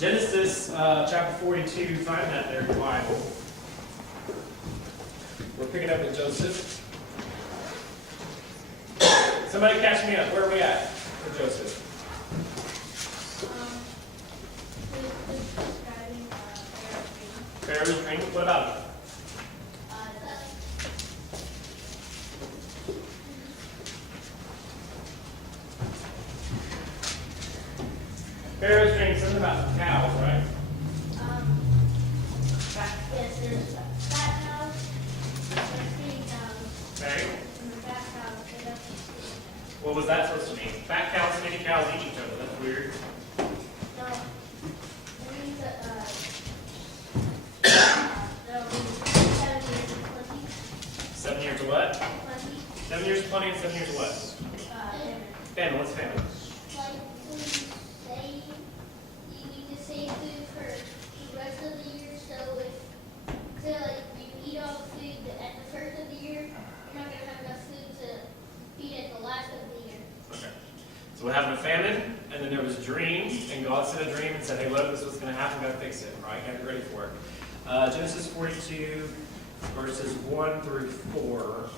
Genesis chapter 42, find that there in the Bible. We're picking up with Joseph. Somebody catch me up. Where are we at with Joseph? Pharaoh's dream. What about it? Pharaoh's dream, something about cows, right? Yes, there's fat cows, there's skinny cows, Okay. and the fat cows, they don't eat skinny cows. What was that supposed to mean? Fat cows, skinny cows eat each other. That's weird. No, it means that, they'll be 7 years and 20. 7 years of what? 20, 7 years of plenty and 7 years of what? famine. Famine. What's famine? Like, when you need to save food for the rest of the year, so like, you eat all the food at the first of the year, you're not gonna have enough food to feed at the last of the year. Okay. So what happened to famine? And then there was a dream, and God sent a dream and said, hey, look, this is what's going to happen. Got to fix it, right? Got to get ready for it. Genesis 42, verses 1 through 4.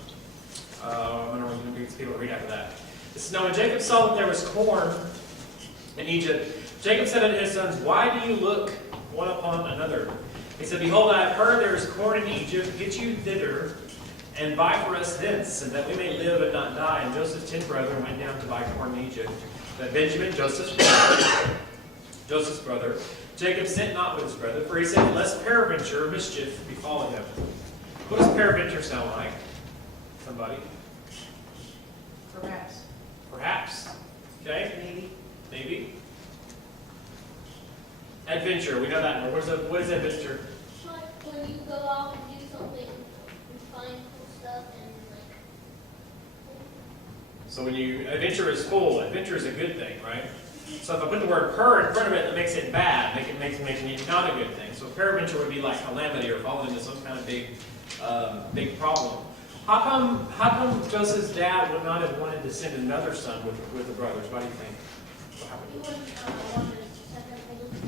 I'm going to get people to read after that. It says, now when Jacob saw that there was corn in Egypt, Jacob said unto his sons, why do you look one upon another? He said, behold, I have heard there is corn in Egypt. Get you thither, and buy for us thence, and that we may live and not die. And Joseph's 10 brethren went down to buy corn in Egypt. But Benjamin, Joseph's brother, Jacob sent not with his brother, for he said, lest peradventure mischief befall him. What does peradventure sound like? Somebody? Perhaps. Perhaps. Okay? Maybe. Maybe. Adventure, we know that word. What is adventure? It's like when you go out and do something and find cool stuff and like. So when you, adventure is cool, adventure is a good thing, right? So if I put the word per in front of it, that makes it bad, makes it not a good thing. So peradventure would be like calamity or falling into some kind of big problem. How come Joseph's dad would not have wanted to send another son with the brothers? Why do you think? What You happened? wouldn't want the second oldest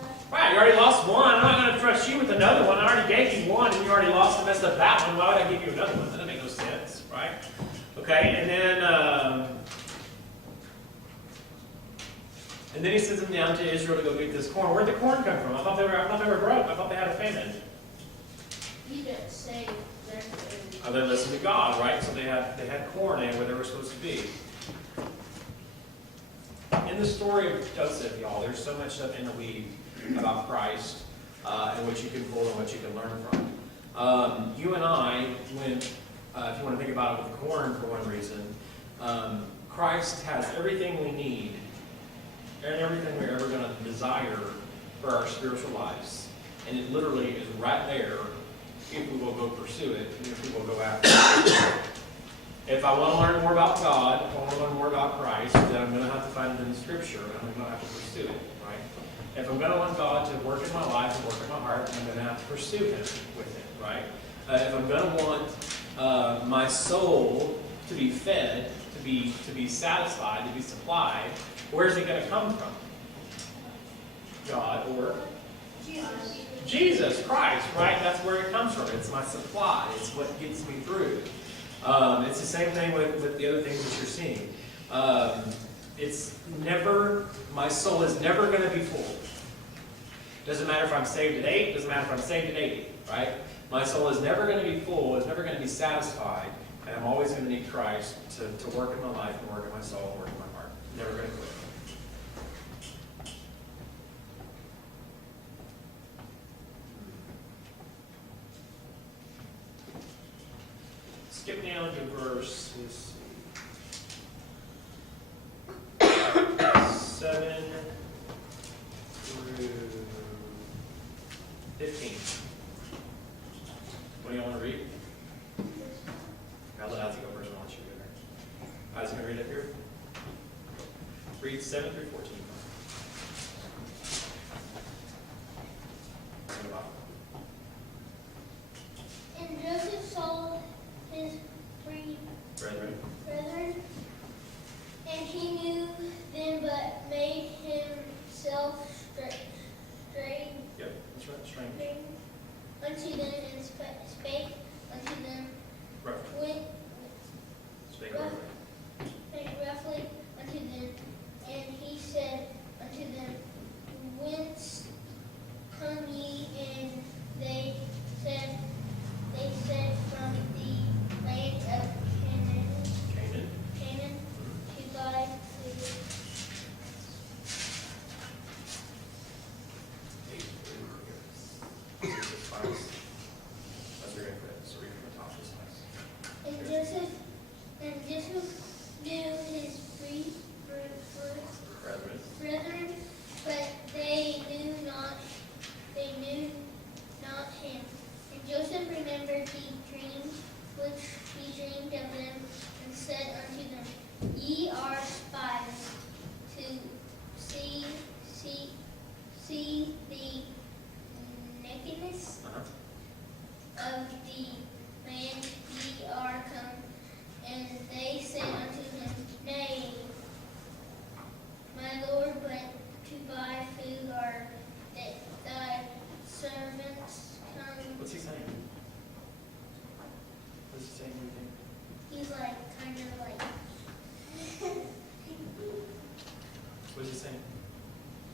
one. Wow, you already lost one. I'm not going to trust you with another one. I already gave you one, and you already lost and messed up that one. Why would I give you another one? That doesn't make no sense, right? Okay, and then he sends them down to Israel to go get this corn. Where'd the corn come from? I thought they were broke. I thought they had a famine. You didn't say their food. Oh, they listened to God, right? So they had corn in where they were supposed to be. In the story of Joseph, y'all, there's so much stuff in the weeds about Christ and what you can pull and what you can learn from. You and I, if you want to think about it with corn for one reason, Christ has everything we need and everything we're ever going to desire for our spiritual lives. And it literally is right there if we will go pursue it and if we will go after it. If I want to learn more about God, if I want to learn more about Christ, then I'm going to have to find it in the Scripture, and I'm going to have to pursue it, right? If I'm going to want God to work in my life and work in my heart, then I'm going to have to pursue Him with it, right? If I'm going to want my soul to be fed, to be satisfied, to be supplied, where's it going to come from? God or Jesus Christ, right? That's where it comes from. It's my supply. It's what gets me through. It's the same thing with the other things that you're seeing. My soul is never going to be full. Doesn't matter if I'm saved at 8, doesn't matter if I'm saved at 80, right? My soul is never going to be full, it's never going to be satisfied, and I'm always going to need Christ to work in my life and work in my soul and work in my heart. Never going to quit. Skip down to verse, let's see, 7 through 15. What do you want to read? I'll let Isaac go first, and I'll let you go there. Isaac, can you read up here? Read 7 through 14. And Joseph saw his three Brethren. brethren, and he knew them, but made him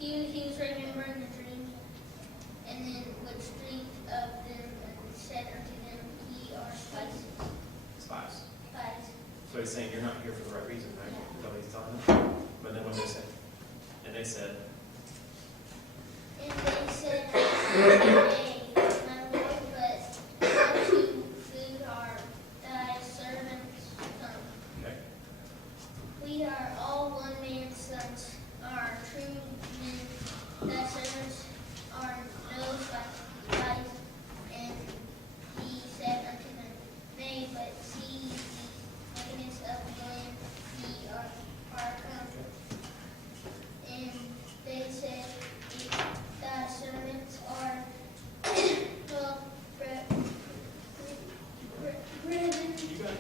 he was remembering the dreams, and then which dreamed of them and said unto them, Ye are spices. Spies. Spies. So he's saying you're not here for the right reason, right? Is that what he's telling them? But then what they said? And they said, Nay, my Lord, but unto food are thy servants come. okay. We are all one man's sons, are true men. Thy servants are no spies. And he said unto them, Nay, but see the nakedness of the land, ye are come. And they said, Thy servants are well, brethren You got it.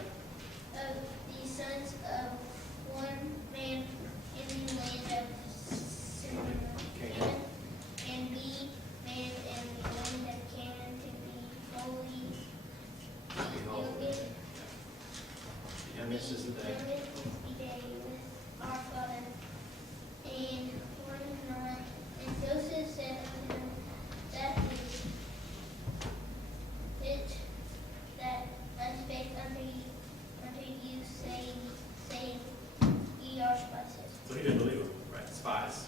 of the sons of one man in the land of Canaan, and be man in the land of Canaan to be holy. Youngest The youngest is the day. youngest is the day with our father. And one not. And Joseph said unto him, That is it that I spake unto you, saying, Ye are spices. So he didn't believe him, right? Spies.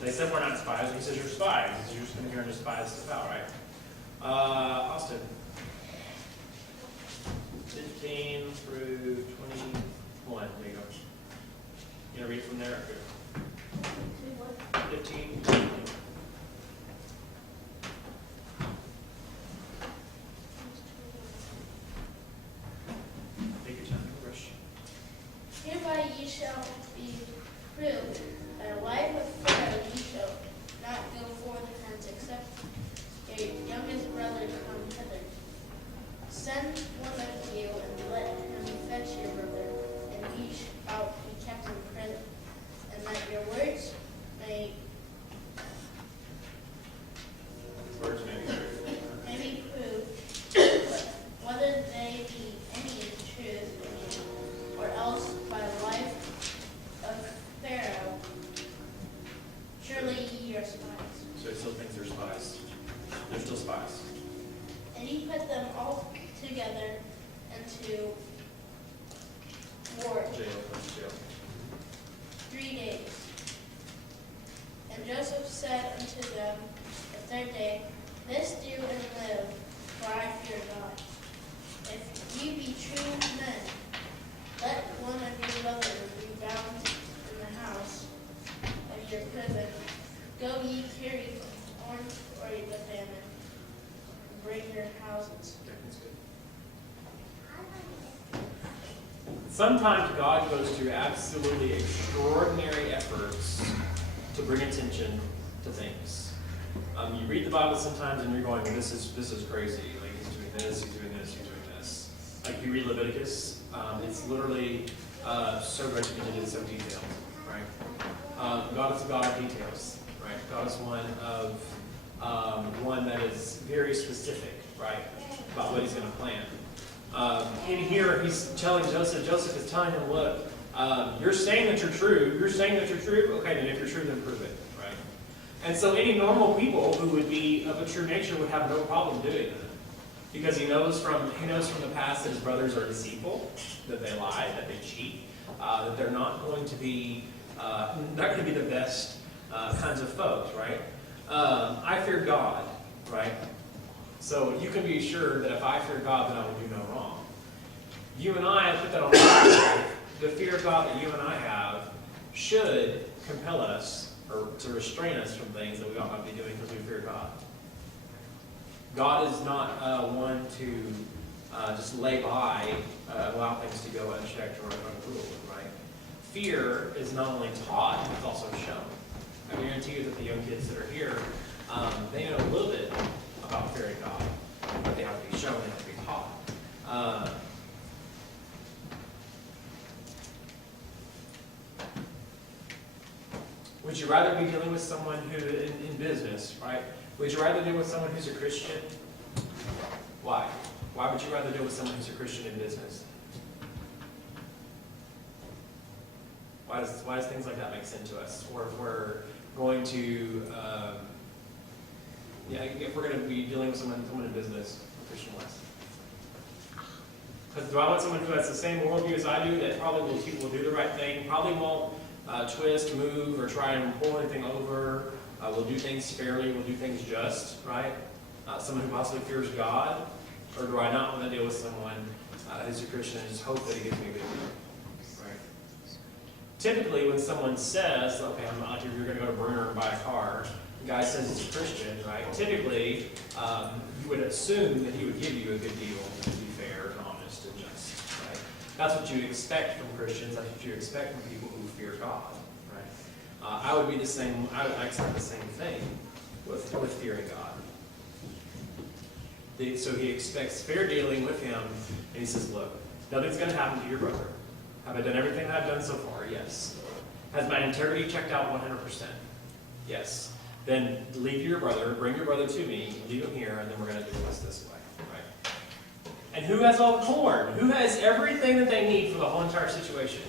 They said we're not spies. He says you're spies. He says you're just going to hear and despise stuff out, right? Austin. 15 through 21. There you go. You going to read from there? 15. Take your time, no rush. Hereby ye shall be proved. By the life of Pharaoh ye shall not go forth hence, except your youngest brother come hither. Send one of you, and let him fetch your brother, and ye shall be kept in prison, and that your words may Words may be true. be proved, whether they be any truth, or else by the life of Pharaoh, surely ye are spies. So he still thinks they're spies. They're still spies. And he put them all together into ward Jail. That's jail. 3 days. And Joseph said unto them the third day, This do and live, for I fear God. If ye be true men, let one of your brothers be bound in the house of your prison. Go ye carry corn for the famine, and bring your houses. Yeah, that's good. Sometimes God goes through absolutely extraordinary efforts to bring attention to things. You read the Bible sometimes and you're going, this is crazy. Like he's doing this, he's doing this, he's doing this. Like you read Leviticus, it's literally so regimented and so detailed, right? God is a God of details, right? God is one that is very specific, right, about what he's going to plan. In here, he's telling Joseph is telling him, look, you're saying that you're true. You're saying that you're true? Okay, then if you're true, then prove it, right? And so any normal people who would be of a true nature would have no problem doing that. Because he knows from the past that his brothers are deceitful, that they lie, that they cheat, that they're not going to be the best kinds of folks, right? I fear God, right? So you can be sure that if I fear God, then I will do no wrong. You and I put that on the fear of God that you and I have should compel us or to restrain us from things that we ought not be doing because we fear God. God is not one to just lay by, allow things to go unchecked or unruled, right? Fear is not only taught, it's also shown. I guarantee you that the young kids that are here, they know a little bit about fearing God, but they have to be shown, they have to be taught. Would you rather be dealing with someone who, in business, right? Would you rather deal with someone who's a Christian? Why? Why would you rather deal with someone who's a Christian in business? Why does things like that make sense to us? Or if we're going to, if we're going to be dealing with someone in business, Christian-wise. Because do I want someone who has the same worldview as I do, that probably will do the right thing, probably won't twist, move, or try and pull anything over, will do things fairly, will do things just, right? Someone who possibly fears God? Or do I not want to deal with someone who's a Christian and just hope that he gives me a good deal? Right? Typically, when someone says, okay, you're going to go to Bruner and buy a car, the guy says he's a Christian, right? Typically, you would assume that he would give you a good deal, to be fair and honest and just, right? That's what you expect from Christians. That's what you expect from people who fear God, right? I would be the same. I expect the same thing with fearing God. So he expects fair dealing with him, and he says, look, nothing's going to happen to your brother. Have I done everything I've done so far? Yes. Has my integrity checked out 100%? Yes. Then leave your brother, bring your brother to me, leave him here, and then we're going to do this way. Right? And who has all the corn? Who has everything that they need for the whole entire situation?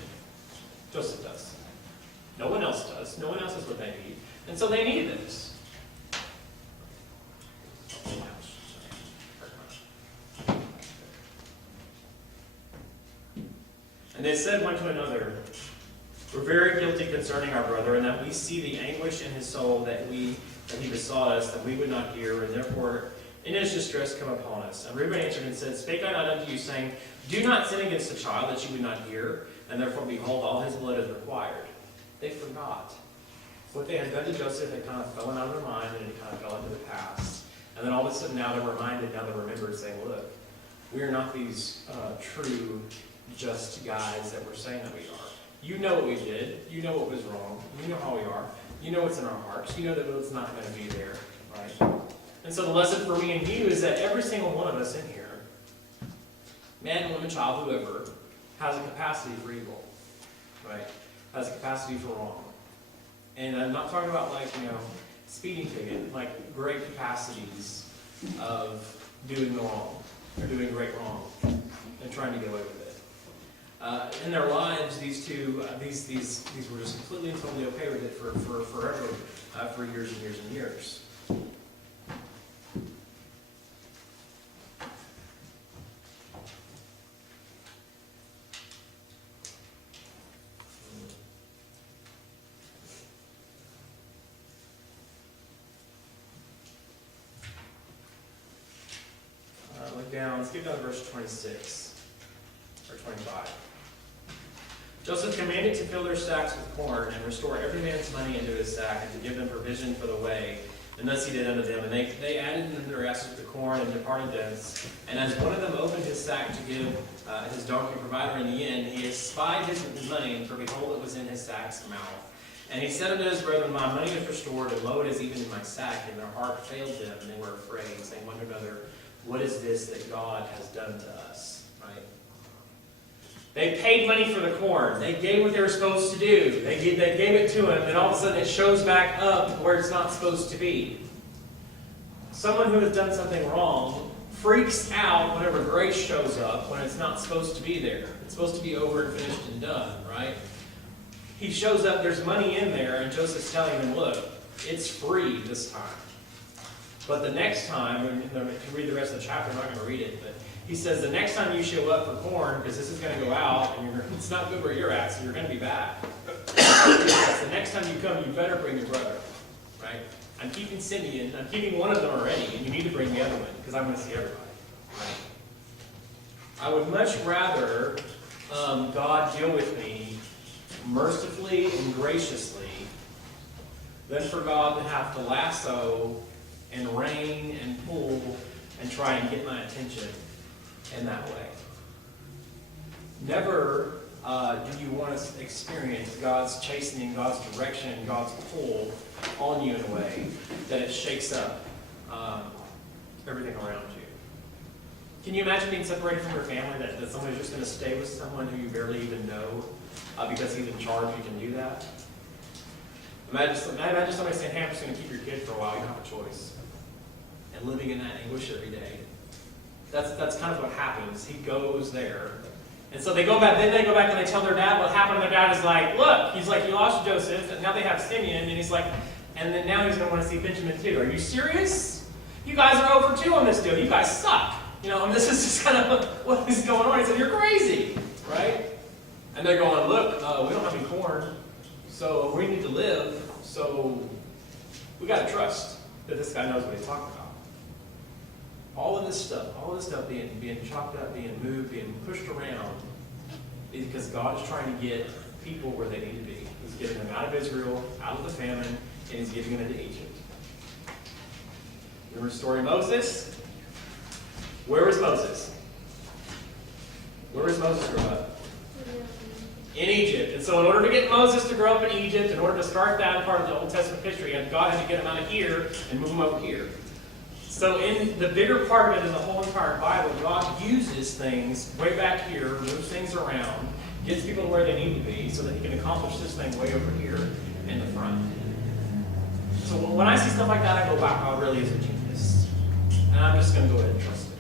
Joseph does. No one else does. No one else has what they need. And so they need this. And they said one to another, we're very guilty concerning our brother, and that we see the anguish in his soul that he besought us, that we would not hear, and therefore in his distress come upon us. And Reuben answered and said, spake I not unto you, saying, do not sin against the child, that you would not hear, and therefore behold, all his blood is required. They forgot. What they had done to Joseph had kind of fallen out of their mind, and it kind of fell into the past. And then all of a sudden now they're reminded, now they're remembered, saying, look, we are not these true just guys that we're saying that we are. You know what we did. You know what was wrong. You know how we are. You know what's in our hearts. You know that it's not going to be there, right? And so the lesson for me and you is that every single one of us in here, man, woman, child, whoever, has a capacity for evil, right? Has a capacity for wrong. And I'm not talking about speeding ticket, like great capacities of doing the wrong or doing great wrong and trying to get away with it. In their lives, these were just completely and totally okay with it for forever, for years and years and years. Let's get down to verse 26 or 25. Joseph commanded to fill their sacks with corn and restore every man's money into his sack and to give them provision for the way. And thus he did unto them. And they added unto their asses the corn and departed thence. And as one of them opened his sack to give his donkey provider in the inn, he espied his money, for behold, it was in his sack's mouth. And he said unto his brethren, my money is restored, and lo, it is even in my sack. And their heart failed them, and they were afraid, saying one to another, what is this that God has done to us? Right? They paid money for the corn. They gave what they were supposed to do. They gave it to him, and all of a sudden it shows back up where it's not supposed to be. Someone who has done something wrong freaks out whenever grace shows up when it's not supposed to be there. It's supposed to be over and finished and done, right? He shows up, there's money in there, and Joseph's telling him, look, it's free this time. But the next time, if you read the rest of the chapter, I'm not going to read it, but he says the next time you show up for corn, because this is going to go out, and it's not good where you're at, so you're going to be back. The next time you come, you better bring your brother, right? I'm keeping Simeon. I'm keeping one of them already, and you need to bring the other one, because I'm going to see everybody. Right? I would much rather God deal with me mercifully and graciously than for God to have to lasso and rein and pull and try and get my attention in that way. Never do you want to experience God's chastening, God's direction, God's pull on you in a way that it shakes up everything around you. Can you imagine being separated from your family, that somebody's just going to stay with someone who you barely even know because he's in charge, you can do that? Imagine somebody saying, hey, I'm just going to keep your kid for a while, you don't have a choice. And living in that anguish every day. That's kind of what happens. He goes there. And so they go back and they tell their dad what happened, and their dad is like, look, he's like, you lost Joseph, and now they have Simeon, and he's like, And then now he's going to want to see Benjamin too. Are you serious? You guys are over 2 on this deal. You guys suck. You know, this is just kind of what is going on. He said, you're crazy, right? And they're going, look, we don't have any corn, so we need to live, so we got to trust that this guy knows what he's talking about. All of this stuff being chopped up, being moved, being pushed around, is because God is trying to get people where they need to be. He's getting them out of Israel, out of the famine, and he's giving them into Egypt. Remember the story of Moses? Where was Moses? Where was Moses growing up? In Egypt. And so in order to get Moses to grow up in Egypt, in order to start that part of the Old Testament history, God had to get him out of here and move him over here. So in the bigger part of it in the whole entire Bible, God uses things way back here, moves things around, gets people to where they need to be so that he can accomplish this thing way over here in the front. So when I see stuff like that, I go, wow, God really is a genius. And I'm just going to go ahead and trust him.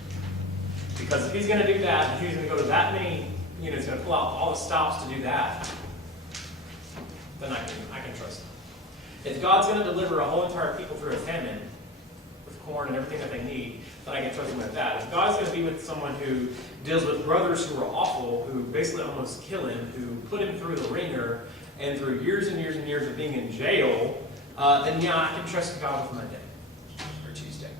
Because if he's going to do that, if he's going to go to that many, he's going to pull out all the stops to do that, then I can trust him. If God's going to deliver a whole entire people through a famine, with corn and everything that they need, then I can trust him with that. If God's going to be with someone who deals with brothers who are awful, who basically almost kill him, who put him through the ringer, and through years and years and years of being in jail, then yeah, I can trust God with Monday or Tuesday.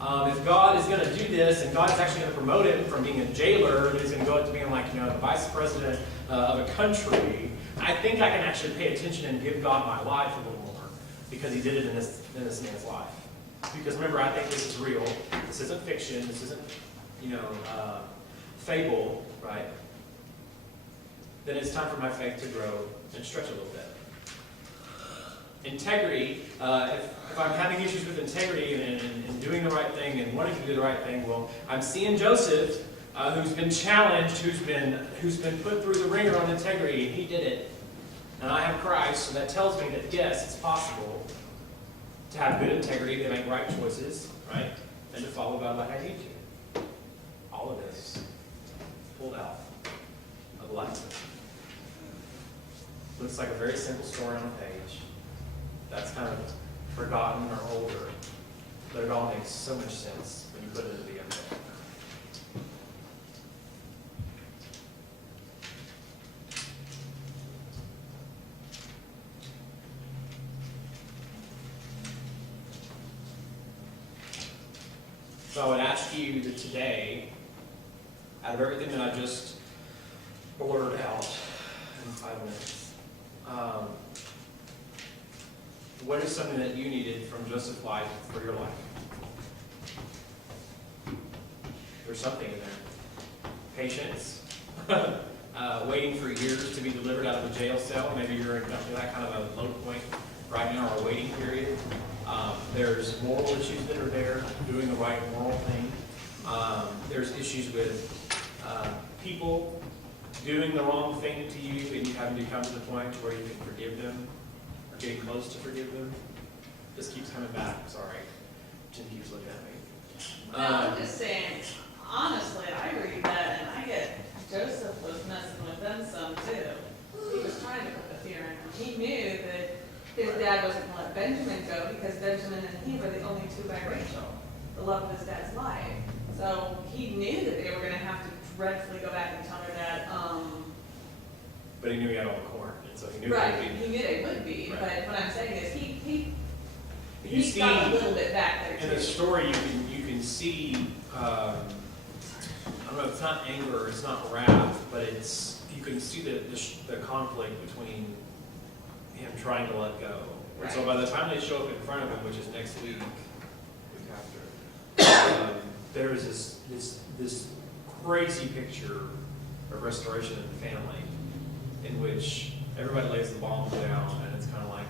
If God is going to do this, and God is actually going to promote him from being a jailer, and he's going to go up to being like, the vice president of a country, I think I can actually pay attention and give God my life a little more, because he did it in this man's life. Because remember, I think this is real. This isn't fiction. This isn't, fable, right? Then it's time for my faith to grow and stretch a little bit. Integrity, if I'm having issues with integrity and doing the right thing and wanting to do the right thing, well, I'm seeing Joseph, who's been challenged, who's been put through the ringer on integrity, and he did it. And I have Christ, so that tells me that yes, it's possible to have good integrity, to make right choices, right? And to follow God like I need to. All of this pulled out of a lesson. Looks like a very simple story on a page. That's kind of forgotten or older. But it all makes so much sense when you put it together. So I would ask you that today, out of everything that I just blurted out in 5 minutes, what is something that you needed from Joseph's life for your life? There's something in there. Patience. Waiting for years to be delivered out of a jail cell. Maybe you're in that kind of a low point right now, or a waiting period. There's moral issues that are there, doing the right moral thing. There's issues with people doing the wrong thing to you, and you having to come to the point where you can forgive them, or getting close to forgive them. This keeps coming back. Sorry. Jim keeps looking at me. No, I'm just saying, honestly, I read that and I get Joseph was messing with them some too. He was trying to put the fear in them. He knew that his dad wasn't going to let Benjamin go because Benjamin and he were the only two by Rachel, the love of his dad's life. So he knew that they were going to have to dreadfully go back and tell her that. But he knew he had all the corn, and so he knew Right, they would be. he knew they would be. Right. But what I'm saying is he You see, got a little bit back there in too. the story, you can see. I don't know. It's not anger. It's not wrath, but you can see the conflict between him trying to let go. And so by the time they show up in front of him, which is next week after, there is this crazy picture of restoration in the family, in which everybody lays the bombs down, and it's kind of like,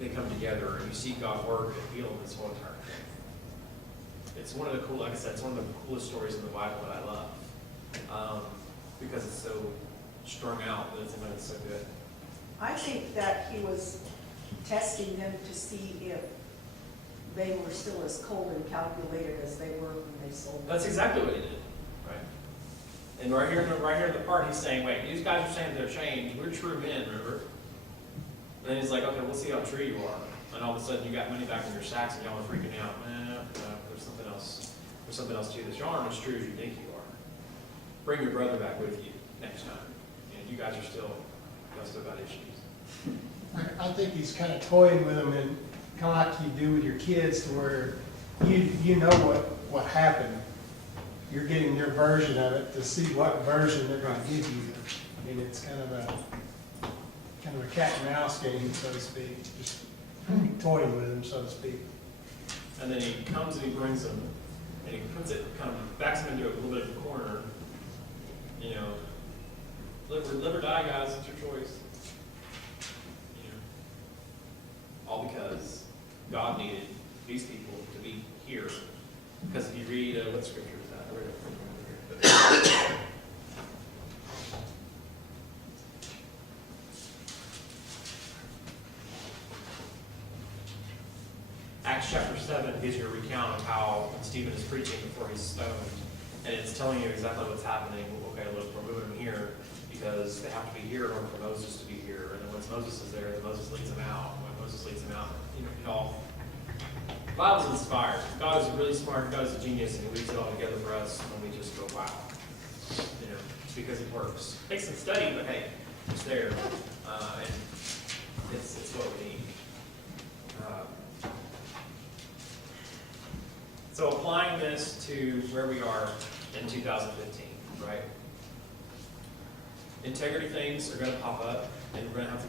they come together, and you see God work and heal this whole entire thing. It's one of the like I said, it's one of the coolest stories in the Bible that I love, because it's so strung out, but it's so good. I think that he was testing them to see if they were still as cold and calculated as they were when they sold them. That's exactly what he did, right? And right here in the part, he's saying, wait, these guys are saying they're changed. We're true men, remember? And then he's like, okay, we'll see how true you are. And all of a sudden, you got money back in your sacks, and y'all are freaking out. There's something else. There's something else to this. Y'all aren't as true as you think you are. Bring your brother back with you next time. And you guys are still got issues. I think he's kind of toying with them, and kind of like you do with your kids, to where you know what happened. You're getting their version of it to see what version they're going to give you. I mean, it's kind of a cat and mouse game, so to speak. Just toying with them, so to speak. And then he comes and he brings them, and he puts it, kind of backs them into a little bit of a corner. You know, live or die, guys, it's your choice. You know, all because God needed these people to be here. Because if you read, what scripture is that? I read it over here. Acts chapter 7 gives you a recount of how when Stephen is preaching before he's stoned, and it's telling you exactly what's happening. Okay, look, we're moving them here because they have to be here in order for Moses to be here. And then once Moses is there, then Moses leads them out. When Moses leads them out, you know, it all. The Bible's inspired. God is really smart. God is a genius, and He leaves it all together for us when we just go, wow. You know, it's because it works. It takes some study, but hey, it's there, and it's what we need. So applying this to where we are in 2015, right? Integrity things are going to pop up, and we're going to have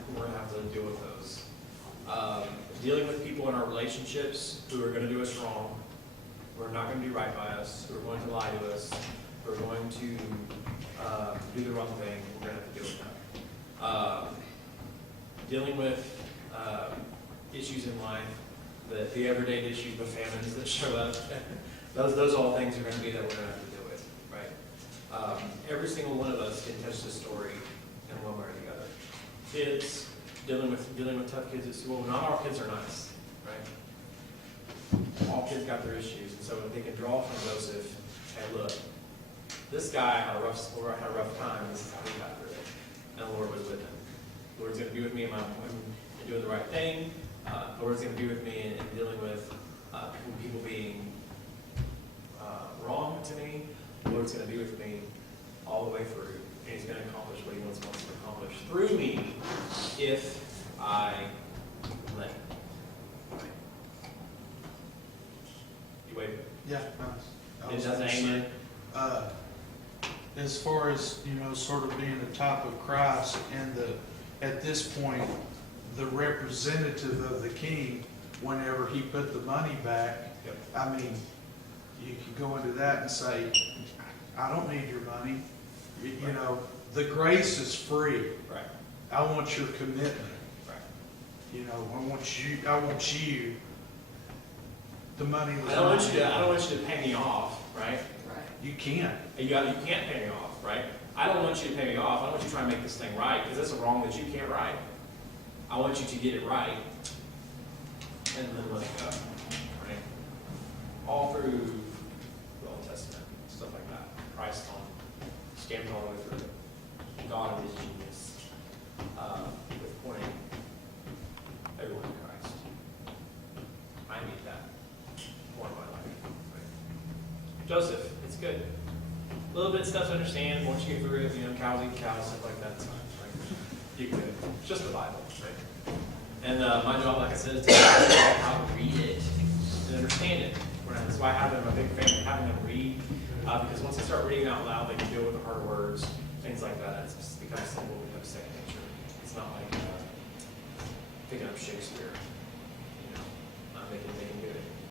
to deal with those. Dealing with people in our relationships who are going to do us wrong, who are not going to do right by us, who are going to lie to us, who are going to do the wrong thing. We're going to have to deal with that. Dealing with issues in life. The everyday issues, the famines that show up, those all things are going to be that we're going to have to deal with, right? Every single one of us can touch this story in one way or the other. Kids, dealing with tough kids at school. Not all kids are nice, right? All kids got their issues, and so they can draw from Joseph. Hey, look, this guy had a rough time. This is how he got through it, and the Lord was with him. The Lord's going to be with me in doing the right thing. The Lord's going to be with me in dealing with people being wrong to me. The Lord's going to be with me all the way through, and He's going to accomplish what He wants to accomplish through me if I let Him. You wait. Yeah, It doesn't amen. As far as, sort of being the top of Christ and at this point, the representative of the king, whenever he put the money back, Yep. I mean, you can go into that and say, I don't need your money. You know, the grace is free. Right. I want your commitment. Right. I want you. The money was I don't want you to pay me off, right? Right. You can't. You can't pay me off, right? I don't want you to pay me off. I don't want you to try and make this thing right, because that's a wrong that you can't right. I want you to get it right, and then let it go, right? All through the Old Testament, stuff like that. Christ stamped all the way through it. God is genius, with pointing everyone to Christ. I need that more in my life. Right? Joseph, it's good. A little bit of stuff to understand. Once you get through it, cows eat cows, stuff like that. It's fine, right? You can do it. It's just the Bible, right? And my job, like I said, is to teach people how to read it and understand it. That's why I'm a big fan of having them read, because once they start reading out loud, they can deal with the hard words, things like that. It just becomes simple, becomes second nature. It's not like picking up Shakespeare. They can do it.